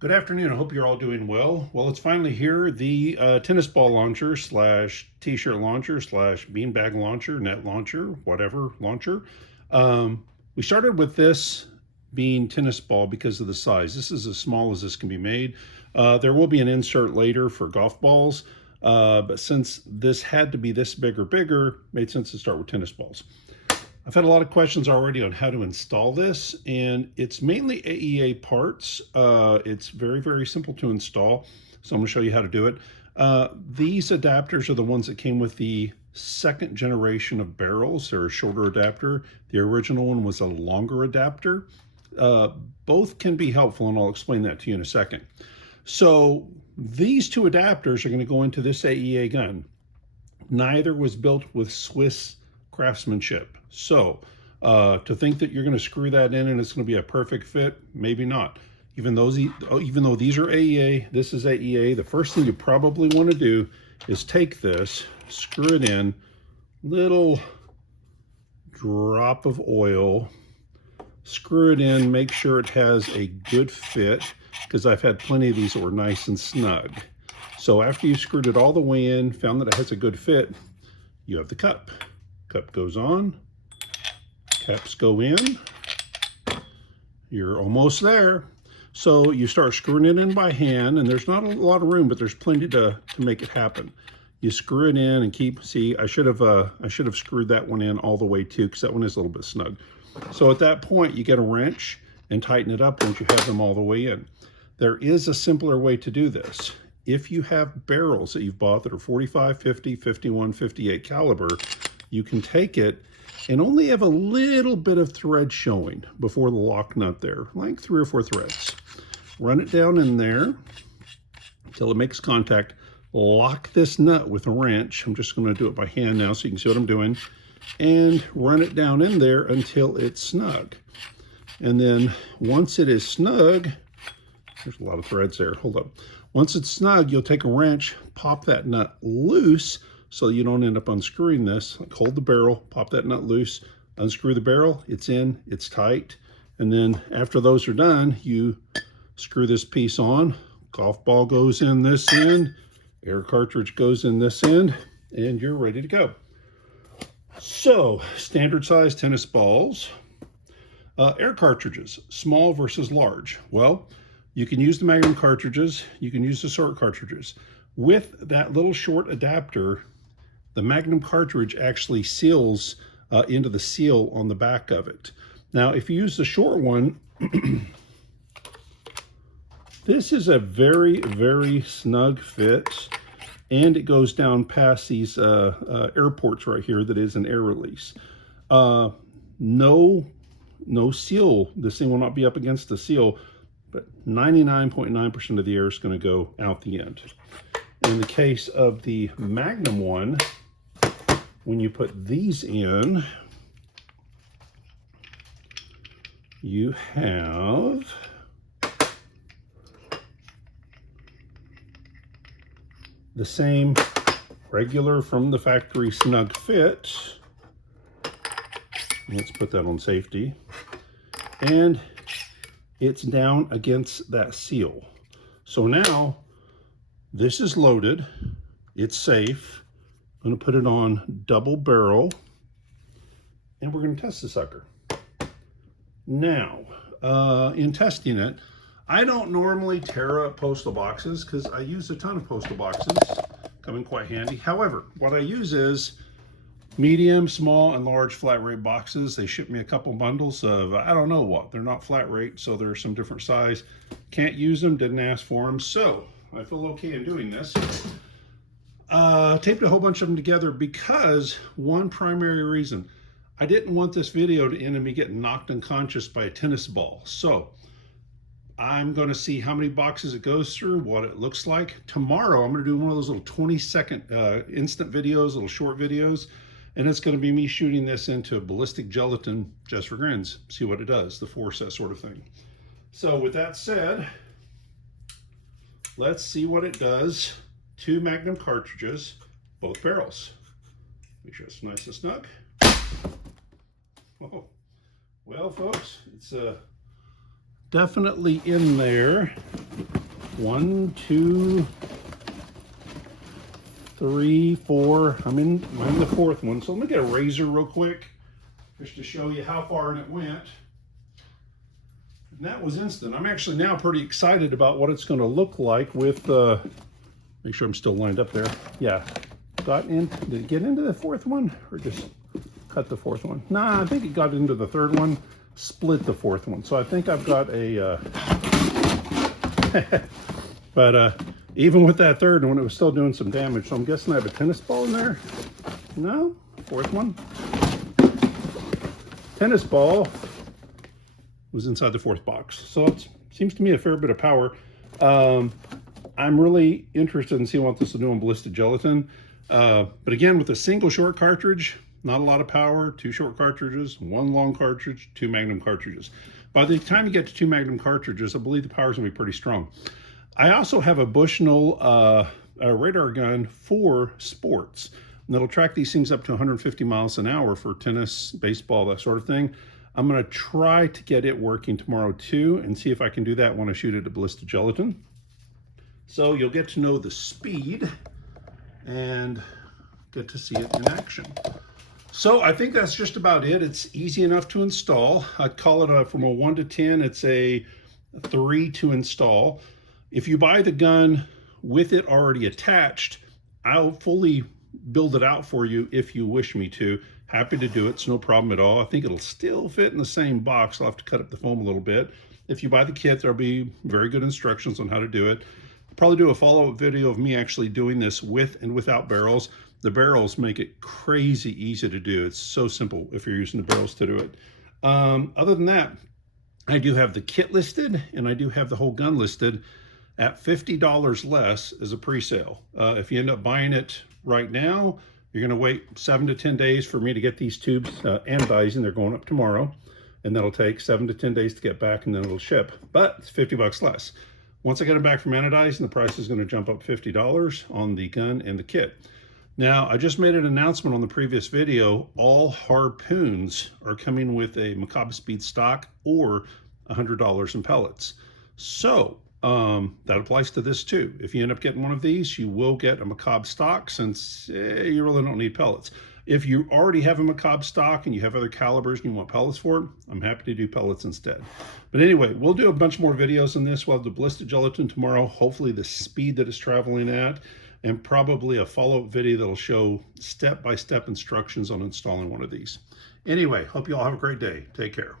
Good afternoon. I hope you're all doing well. Well, it's finally here, the tennis ball launcher slash t-shirt launcher slash beanbag launcher, net launcher, whatever launcher. We started with this being tennis ball because of the size. This is as small as this can be made. There will be an insert later for golf balls, but since this had to be this big or bigger, made sense to start with tennis balls. I've had a lot of questions already on how to install this, and it's mainly AEA parts. It's very, very simple to install, so I'm going to show you how to do it. These adapters are the ones that came with the second generation of barrels. They're a shorter adapter. The original one was a longer adapter. Both can be helpful, and I'll explain that to you in a second. So these two adapters are going to go into this AEA gun. Neither was built with Swiss craftsmanship. So to think that you're going to screw that in and it's going to be a perfect fit, maybe not. Even though these are AEA, this is AEA, the first thing you probably want to do is take this, screw it in, little drop of oil, screw it in, make sure it has a good fit, because I've had plenty of these that were nice and snug. So after you screwed it all the way in, found that it has a good fit, you have the cup. Cup goes on, caps go in, you're almost there. So you start screwing it in by hand, and there's not a lot of room, but there's plenty to make it happen. You screw it in and see, I should have screwed that one in all the way too, because that one is a little bit snug. So at that point, you get a wrench and tighten it up once you have them all the way in. There is a simpler way to do this. If you have barrels that you've bought that are 45, 50, 51, 58 caliber, you can take it and only have a little bit of thread showing before the lock nut there, like 3 or 4 threads. Run it down in there until it makes contact. Lock this nut with a wrench. I'm just going to do it by hand now so you can see what I'm doing. And run it down in there until it's snug. And then once it is snug, there's a lot of threads there, hold up. Once it's snug, you'll take a wrench, pop that nut loose, so you don't end up unscrewing this. Like, hold the barrel, pop that nut loose, unscrew the barrel, it's in, it's tight. And then after those are done, you screw this piece on. Golf ball goes in this end, air cartridge goes in this end, and you're ready to go. So, standard size tennis balls. Air cartridges, small versus large. Well, you can use the Magnum cartridges, you can use the short cartridges. With that little short adapter, the Magnum cartridge actually seals into the seal on the back of it. Now, if you use the short one, this is a very, very snug fit, and it goes down past these air ports right here. That is an air release. No seal. This thing will not be up against the seal, but 99.9% of the air is going to go out the end. In the case of the Magnum one, when you put these in, you have the same regular from the factory snug fit. Let's put that on safety. And it's down against that seal. So now this is loaded, it's safe. I'm going to put it on double barrel, and we're going to test the sucker. Now, in testing it, I don't normally tear up postal boxes because I use a ton of postal boxes, come in quite handy. However, what I use is medium, small, and large flat rate boxes. They ship me a couple bundles of, I don't know what, they're not flat rate, so they're some different size. Can't use them, didn't ask for them, so I feel okay in doing this. Taped a whole bunch of them together because one primary reason, I didn't want this video to end in me getting knocked unconscious by a tennis ball. So I'm going to see how many boxes it goes through, what it looks like. Tomorrow I'm going to do one of those little 20-second instant videos, little short videos, and it's going to be me shooting this into ballistic gelatin just for grins, see what it does, the force, that sort of thing. So with that said, let's see what it does. 2 Magnum cartridges, both barrels. Make sure it's nice and snug. Oh, well, folks, it's definitely in there. 1, 2, 3, 4. I'm in the fourth one. So let me get a razor real quick just to show you how far in it went. And that was instant. I'm actually now pretty excited about what it's going to look like with, make sure I'm still lined up there. Yeah, did it get into the fourth one or just cut the fourth one? Nah, I think it got into the third one, split the fourth one. So I think I've got a, but even with that third one, it was still doing some damage. So I'm guessing I have a tennis ball in there. No, fourth one. Tennis ball was inside the fourth box. So it seems to me a fair bit of power. I'm really interested in seeing what this will do on ballistic gelatin. But again, with a single short cartridge, not a lot of power, 2 short cartridges, 1 long cartridge, 2 magnum cartridges. By the time you get to 2 magnum cartridges, I believe the power is going to be pretty strong. I also have a Bushnell radar gun for sports. And that'll track these things up to 150 miles an hour for tennis, baseball, that sort of thing. I'm going to try to get it working tomorrow too and see if I can do that when I shoot it at ballistic gelatin. So you'll get to know the speed and get to see it in action. So I think that's just about it. It's easy enough to install. I'd call it from a 1 to 10, it's a 3 to install. If you buy the gun with it already attached, I'll fully build it out for you if you wish me to. Happy to do it, it's no problem at all. I think it'll still fit in the same box. I'll have to cut up the foam a little bit. If you buy the kit, there'll be very good instructions on how to do it. I'll probably do a follow-up video of me actually doing this with and without barrels. The barrels make it crazy easy to do. It's so simple if you're using the barrels to do it. Other than that, I do have the kit listed and I do have the whole gun listed at $50 less as a pre-sale. If you end up buying it right now, you're going to wait 7 to 10 days for me to get these tubes anodizing. They're going up tomorrow, and that'll take 7 to 10 days to get back, and then it'll ship. But it's $50 less. Once I get them back from anodizing, the price is going to jump up $50 on the gun and the kit. Now, I just made an announcement on the previous video. All Harpoons are coming with a Macabre Speed stock or $100 in pellets. So that applies to this too. If you end up getting one of these, you will get a Macabre stock since you really don't need pellets. If you already have a Macabre stock and you have other calibers and you want pellets for it, I'm happy to do pellets instead. But anyway, we'll do a bunch more videos on this. We'll have the ballistic gelatin tomorrow, hopefully the speed that it's traveling at, and probably a follow-up video that'll show step-by-step instructions on installing one of these. Anyway, hope you all have a great day. Take care.